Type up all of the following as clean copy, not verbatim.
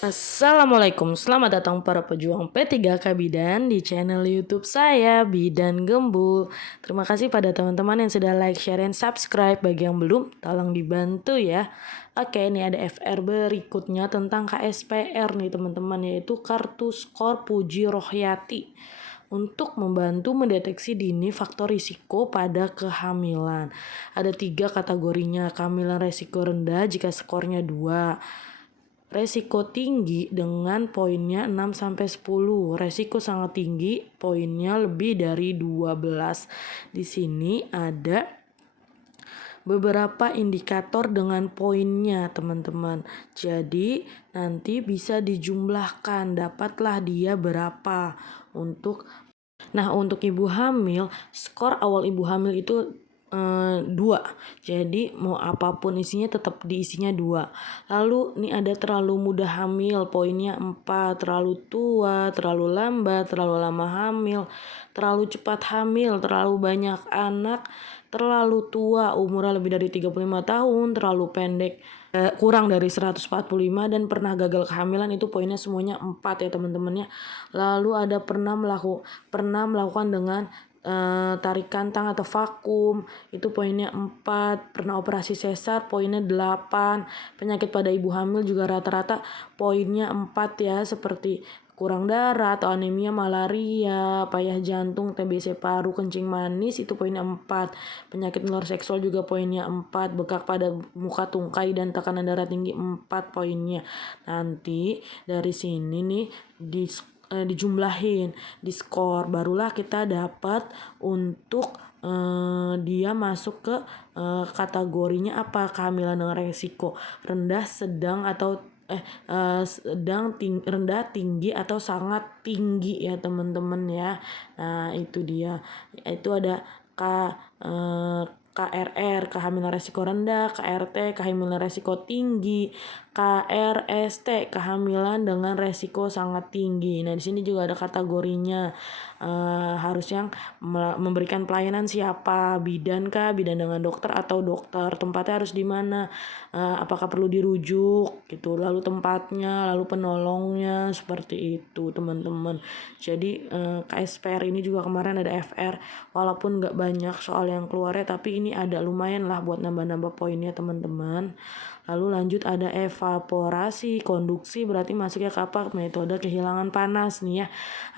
Assalamualaikum, selamat datang para pejuang P3K Bidan di channel YouTube saya, Bidan Gembul. Terima kasih pada teman-teman yang sudah like, share, dan subscribe. Bagi yang belum, tolong dibantu ya. Oke, ini ada FR berikutnya tentang KSPR nih teman-teman, yaitu Kartu Skor Puji Rohyati untuk membantu mendeteksi dini faktor risiko pada kehamilan. Ada 3 kategorinya: kehamilan resiko rendah jika skornya 2, resiko tinggi dengan poinnya 6-10, resiko sangat tinggi poinnya lebih dari 12. Di sini ada beberapa indikator dengan poinnya teman-teman. Jadi nanti bisa dijumlahkan, dapatlah dia berapa untuk. Nah, untuk ibu hamil, skor awal ibu hamil itu 2. Jadi mau apapun isinya tetap diisinya 2. Lalu nih ada terlalu muda hamil, poinnya 4, terlalu tua, terlalu lambat, terlalu lama hamil, terlalu cepat hamil, terlalu banyak anak, terlalu tua, umurnya lebih dari 35 tahun, terlalu pendek, kurang dari 145, dan pernah gagal kehamilan, itu poinnya semuanya 4 ya teman-teman ya. Lalu ada pernah melakukan dengan tarik kantang atau vakum, itu poinnya 4. Pernah operasi sesar, poinnya 8. Penyakit pada ibu hamil juga rata-rata poinnya 4 ya, seperti kurang darah atau anemia, malaria, payah jantung, TBC paru, kencing manis, itu poinnya 4. Penyakit menular seksual juga poinnya 4. Bekak pada muka, tungkai, dan tekanan darah tinggi 4 poinnya. Nanti dari sini nih dijumlahin, diskor, barulah kita dapat untuk dia masuk ke kategorinya apa, kehamilan dengan resiko rendah, sedang, atau rendah, tinggi, atau sangat tinggi ya teman-teman ya. Nah itu dia, itu ada KRR, kehamilan resiko rendah; KRT, kehamilan resiko tinggi; KRST, kehamilan dengan resiko sangat tinggi. Nah di sini juga ada kategorinya. Harus yang memberikan pelayanan siapa, bidan kah, bidan dengan dokter, atau dokter. Tempatnya harus di mana, apakah perlu dirujuk gitu, lalu tempatnya, lalu penolongnya, seperti itu teman-teman. Jadi KSPR ini juga kemarin ada FR, walaupun nggak banyak soal yang keluarnya, tapi ini ada lumayan lah buat nambah-nambah poinnya teman-teman. Lalu lanjut ada evaporasi, konduksi, berarti masuknya ke apa, metode kehilangan panas nih ya.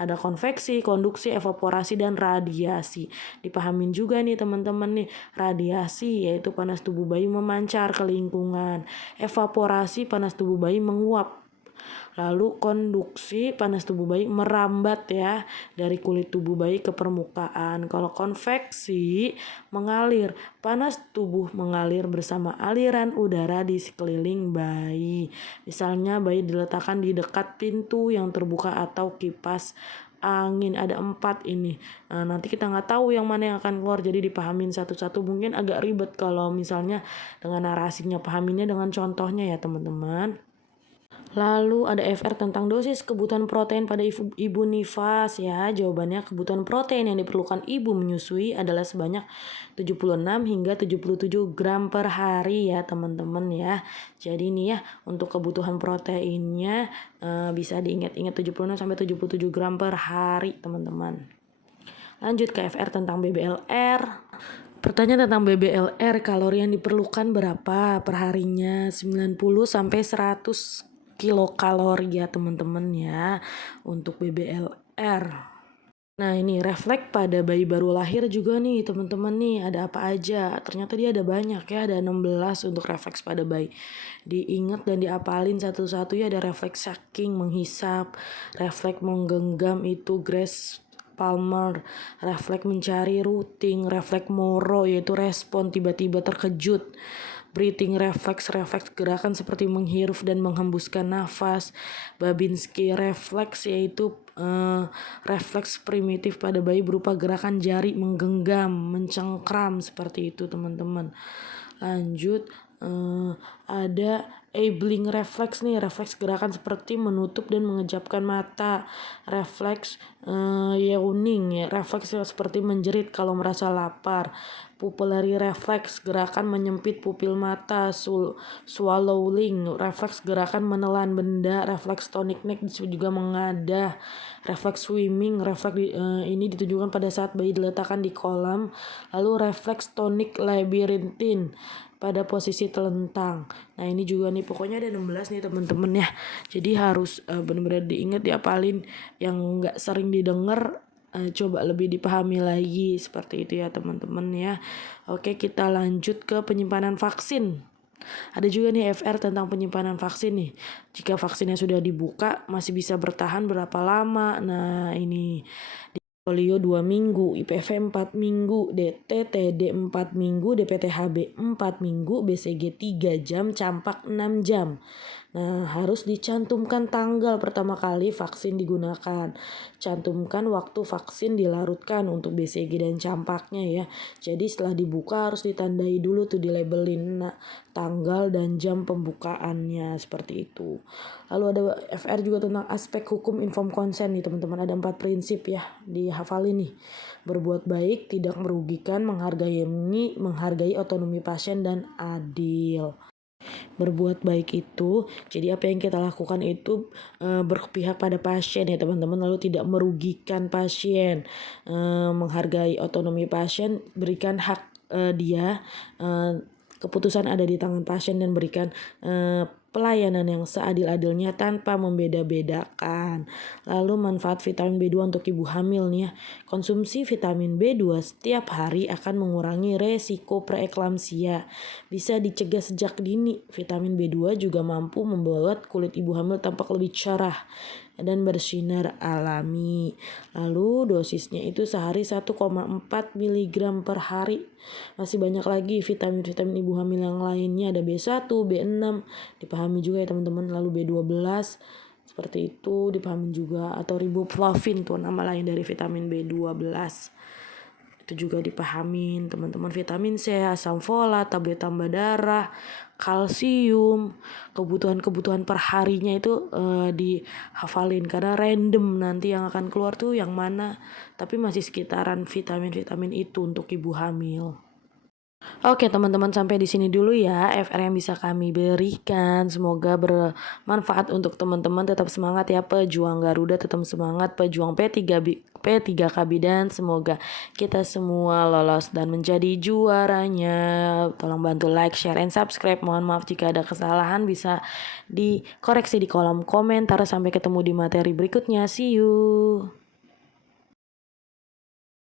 Ada konveksi, konduksi, evaporasi, dan radiasi. Dipahamin juga nih teman-teman nih, radiasi yaitu panas tubuh bayi memancar ke lingkungan, evaporasi panas tubuh bayi menguap, lalu konduksi panas tubuh bayi merambat ya dari kulit tubuh bayi ke permukaan. Kalau konveksi mengalir, panas tubuh mengalir bersama aliran udara di sekeliling bayi. Misalnya bayi diletakkan di dekat pintu yang terbuka atau kipas angin. Ada 4 ini. Nanti kita nggak tahu yang mana yang akan keluar, jadi dipahamin satu-satu. Mungkin agak ribet kalau misalnya dengan narasinya, pahaminnya dengan contohnya ya teman-teman. Lalu ada FR tentang dosis kebutuhan protein pada ibu nifas ya. Jawabannya, kebutuhan protein yang diperlukan ibu menyusui adalah sebanyak 76 hingga 77 gram per hari ya teman-teman ya. Jadi ini ya untuk kebutuhan proteinnya bisa diingat-ingat 76 sampai 77 gram per hari teman-teman. Lanjut ke FR tentang BBLR. Pertanyaan tentang BBLR, kalori yang diperlukan berapa per harinya? 90 sampai 100 kilokalori ya teman-teman ya untuk BBLR. Nah ini refleks pada bayi baru lahir juga nih teman-teman nih, ada apa aja? Ternyata dia ada banyak ya, ada 16 untuk refleks pada bayi. Diingat dan diapalin satu-satu ya. Ada refleks sucking, menghisap; refleks menggenggam itu Grace Palmer; refleks mencari, rooting; refleks Moro yaitu respon tiba-tiba terkejut; breathing reflex, refleks gerakan seperti menghirup dan menghembuskan nafas; Babinski refleks yaitu refleks primitif pada bayi berupa gerakan jari menggenggam, mencengkram, seperti itu teman-teman. Lanjut Ada Aibling refleks nih, refleks gerakan seperti menutup dan mengejapkan mata. Refleks yawning ya, refleks seperti menjerit kalau merasa lapar. Pupillary refleks, gerakan menyempit pupil mata. Swallowing, refleks gerakan menelan benda. Refleks tonic neck disebut juga mengadah. Refleks swimming, refleks ini ditujukan pada saat bayi diletakkan di kolam. Lalu refleks tonic labyrinthine pada posisi telentang. Nah ini juga nih pokoknya ada 16 nih teman-teman ya. Jadi harus benar-benar diingat, diapalin, yang nggak sering didengar coba lebih dipahami lagi seperti itu ya teman-teman ya. Oke, kita lanjut ke penyimpanan vaksin. Ada juga nih FR tentang penyimpanan vaksin nih. Jika vaksinnya sudah dibuka masih bisa bertahan berapa lama. Nah ini polio 2 minggu, IPV 4 minggu, TD 4 minggu, DPTHB 4 minggu, BCG 3 jam, campak 6 jam. Nah, harus dicantumkan tanggal pertama kali vaksin digunakan. Cantumkan waktu vaksin dilarutkan untuk BCG dan campaknya ya. Jadi setelah dibuka harus ditandai dulu tuh, dilabelin tanggal dan jam pembukaannya seperti itu. Lalu ada FR juga tentang aspek hukum informed consent nih teman-teman. Ada 4 prinsip ya, dihafal ini. Berbuat baik, tidak merugikan, menghargai otonomi pasien dan adil. Berbuat baik itu, jadi apa yang kita lakukan itu berpihak pada pasien ya teman-teman, lalu tidak merugikan pasien, menghargai otonomi pasien, berikan hak dia, keputusan ada di tangan pasien, dan berikan pelayanan yang seadil-adilnya tanpa membeda-bedakan. Lalu manfaat vitamin B2 untuk ibu hamil nih ya. Konsumsi vitamin B2 setiap hari akan mengurangi resiko preeklamsia. Bisa dicegah sejak dini. Vitamin B2 juga mampu membuat kulit ibu hamil tampak lebih cerah dan bersinar alami. Lalu dosisnya itu sehari 1,4 mg per hari. Masih banyak lagi vitamin-vitamin ibu hamil yang lainnya. Ada B1, B6, dipahami juga ya teman-teman. Lalu B12 seperti itu dipahami juga, atau riboflavin tuh nama lain dari vitamin B12. Itu juga dipahamin teman-teman. Vitamin C, asam folat, tablet tambah darah, kalsium, kebutuhan per harinya itu dihafalin, karena random nanti yang akan keluar tuh yang mana, tapi masih sekitaran vitamin-vitamin itu untuk ibu hamil. Oke teman-teman, sampai di sini dulu ya FR yang bisa kami berikan. Semoga bermanfaat untuk teman-teman. Tetap semangat ya pejuang Garuda, tetap semangat pejuang P3K Bidan. Semoga kita semua lolos dan menjadi juaranya. Tolong bantu like, share, and subscribe. Mohon maaf jika ada kesalahan, bisa dikoreksi di kolom komentar. Sampai ketemu di materi berikutnya. See you.